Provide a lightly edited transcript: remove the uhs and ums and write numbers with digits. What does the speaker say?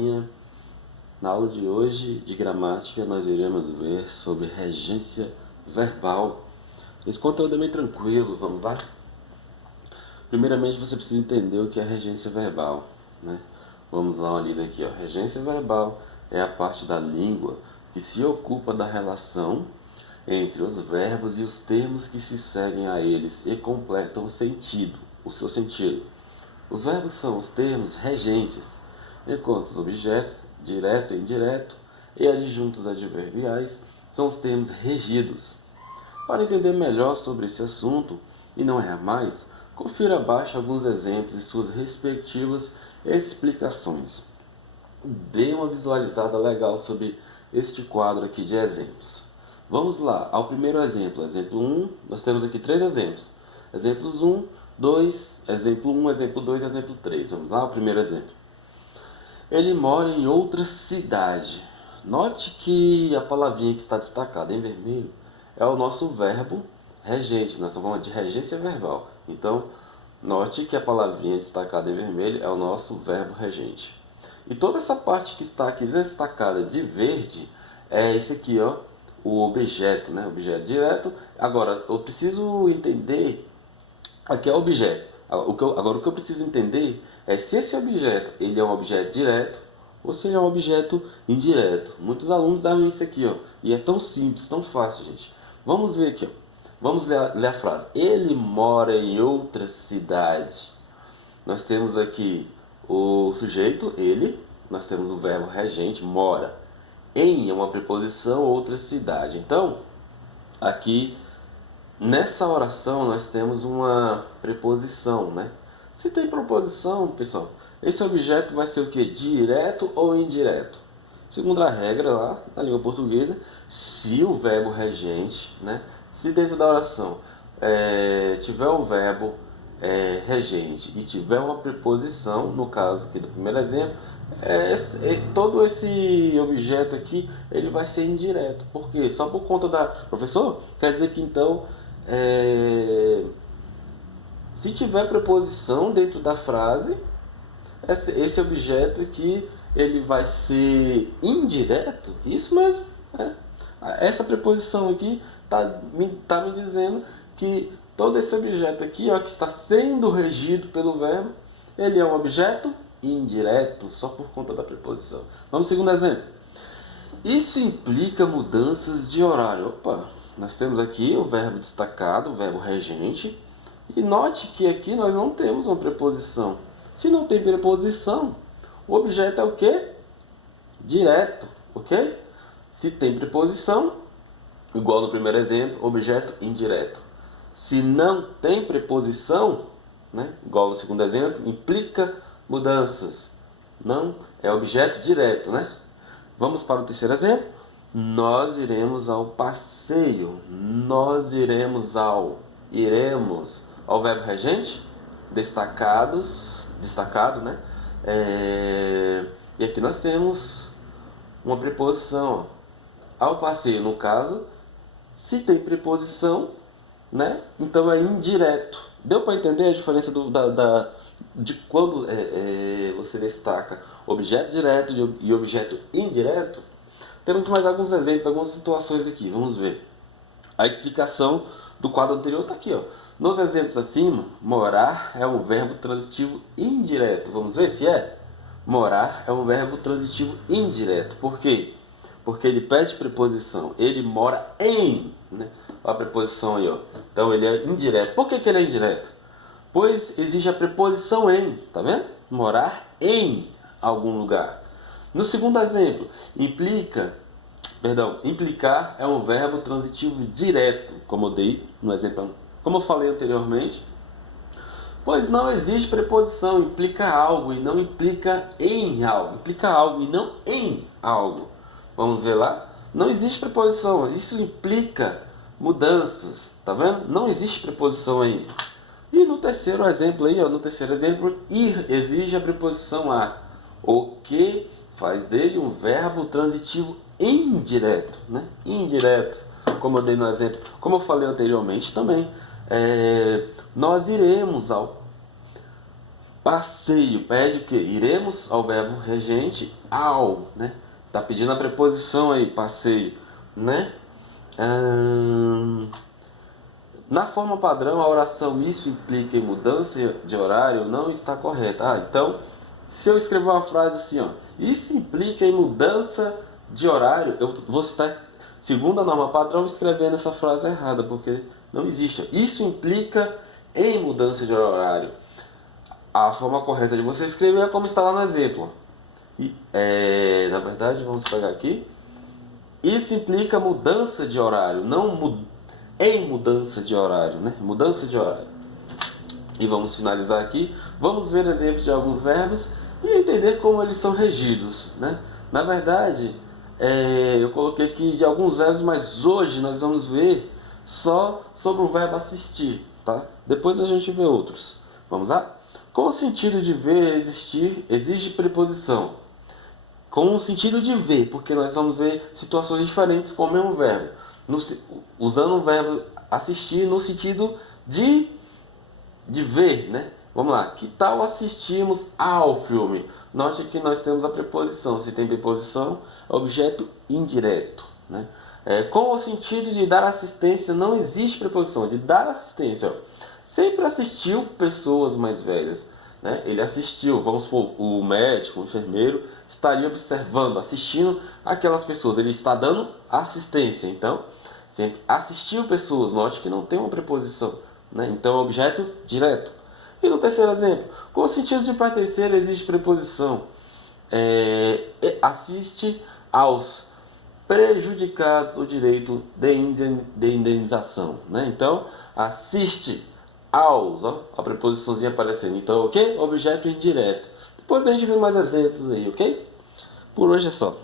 galerinha, na aula de hoje de gramática nós iremos ver sobre regência verbal. Esse conteúdo é bem tranquilo, vamos lá? Primeiramente você precisa entender o que é regência verbal, né? Vamos lá uma lida aqui, ó. Regência verbal é a parte da língua que se ocupa da relação entre os verbos e os termos que se seguem a eles e completam o seu sentido. Os verbos são os termos regentes, enquanto os objetos, direto e indireto, e adjuntos adverbiais são os termos regidos. Para entender melhor sobre esse assunto e não errar mais, confira abaixo alguns exemplos e suas respectivas explicações. Dê uma visualizada legal sobre este quadro aqui de exemplos. Vamos lá, ao primeiro exemplo. Exemplo 1, nós temos aqui 3 exemplos. Exemplos 1, 2, exemplo 1, exemplo 2 e exemplo 3. Vamos lá, o primeiro exemplo. Ele mora em outra cidade. Note que a palavrinha que está destacada em vermelho é o nosso verbo regente. Nós estamos falando de regência verbal. Então, note que a palavrinha destacada em vermelho é o nosso verbo regente. E toda essa parte que está aqui destacada de verde é esse aqui, ó, o objeto, né? Objeto direto. Agora, eu preciso entender aqui é o objeto. Agora, o que eu preciso entender é se esse objeto ele é um objeto direto ou se ele é um objeto indireto. Muitos alunos erram isso aqui, ó, e é tão simples, tão fácil, gente. Vamos ver aqui, ó. Vamos ler a frase. Ele mora em outra cidade. Nós temos aqui o sujeito, ele. Nós temos o verbo regente, mora. Em é uma preposição, outra cidade. Então, aqui nessa oração nós temos uma preposição, né? Se tem preposição, pessoal, esse objeto vai ser o que? Direto ou indireto? Segundo a regra lá na língua portuguesa, se o verbo regente, né? Se dentro da oração tiver um verbo regente e tiver uma preposição, no caso aqui do primeiro exemplo, todo esse objeto aqui ele vai ser indireto. Por quê? Só por conta da... Professor, quer dizer que então se tiver preposição dentro da frase, esse objeto aqui ele vai ser indireto? Isso mesmo. Essa preposição aqui tá me dizendo que todo esse objeto aqui, ó, que está sendo regido pelo verbo, ele é um objeto indireto só por conta da preposição. Vamos ao segundo exemplo. Isso implica mudanças de horário. Opa, nós temos aqui o verbo destacado, o verbo regente. E note que aqui nós não temos uma preposição. Se não tem preposição, o objeto é o quê? Direto, ok? Se tem preposição, igual no primeiro exemplo, objeto indireto. Se não tem preposição, né, igual no segundo exemplo, implica mudanças. Não, é objeto direto, né? Vamos para o terceiro exemplo. Nós iremos ao passeio. Nós iremos ao verbo regente, destacado, né? E aqui nós temos uma preposição, ó. Ao passeio, no caso, se tem preposição, né? Então é indireto. Deu para entender a diferença de quando você destaca objeto direto e objeto indireto? Temos mais alguns exemplos, algumas situações aqui. Vamos ver. A explicação do quadro anterior está aqui, ó. Nos exemplos acima, morar é um verbo transitivo indireto. Vamos ver se é? Morar é um verbo transitivo indireto. Por quê? Porque ele pede preposição. Ele mora em, né? A preposição aí, ó. Então ele é indireto. Por que ele é indireto? Pois exige a preposição em, tá vendo? Morar em algum lugar. No segundo exemplo, implicar é um verbo transitivo direto, como eu dei no exemplo, como eu falei anteriormente. Pois não existe preposição, implica algo e não implica em algo. Implica algo e não em algo. Vamos ver lá? Não existe preposição, isso implica mudanças, tá vendo? Não existe preposição aí. E no terceiro exemplo aí, ó, ir exige a preposição a, o que faz dele um verbo transitivo indireto, né? Indireto, como eu dei no exemplo, como eu falei anteriormente também. Nós iremos ao. Passeio pede o quê? Iremos ao verbo regente ao, né? Tá pedindo a preposição aí, passeio, né? Na forma padrão, a oração isso implica em mudança de horário não está correta. Então, se eu escrever uma frase assim, ó, isso implica em mudança de horário, eu vou estar, segundo a norma padrão, escrevendo essa frase errada, porque não existe. Isso implica em mudança de horário. A forma correta de você escrever é como está lá no exemplo. Na verdade, vamos pegar aqui. Isso implica mudança de horário, não em mudança de horário, né? Mudança de horário. E vamos finalizar aqui. Vamos ver exemplos de alguns verbos e entender como eles são regidos, né? Na verdade, eu coloquei aqui de alguns verbos, mas hoje nós vamos ver só sobre o verbo assistir, tá? Depois a gente vê outros. Vamos lá? Com o sentido de ver, existir, exige preposição. Com o sentido de ver, porque nós vamos ver situações diferentes com o mesmo verbo. Usando o verbo assistir no sentido de ver, né? Vamos lá. Que tal assistirmos ao filme? Note que nós temos a preposição. Se tem preposição, objeto indireto, né? Com o sentido de dar assistência, não existe preposição. De dar assistência, ó. Sempre assistiu pessoas mais velhas, né? Ele assistiu, vamos supor, o médico, o enfermeiro estaria observando, assistindo aquelas pessoas. Ele está dando assistência. Então, sempre assistiu pessoas. Note que não tem uma preposição, né? Então, objeto direto. E no terceiro exemplo, com o sentido de pertencer existe preposição. Assiste aos prejudicados o direito de indenização, né? Então, assiste aos, ó, a preposiçãozinha aparecendo. Então, ok? Objeto indireto. Depois a gente vê mais exemplos aí, ok? Por hoje é só.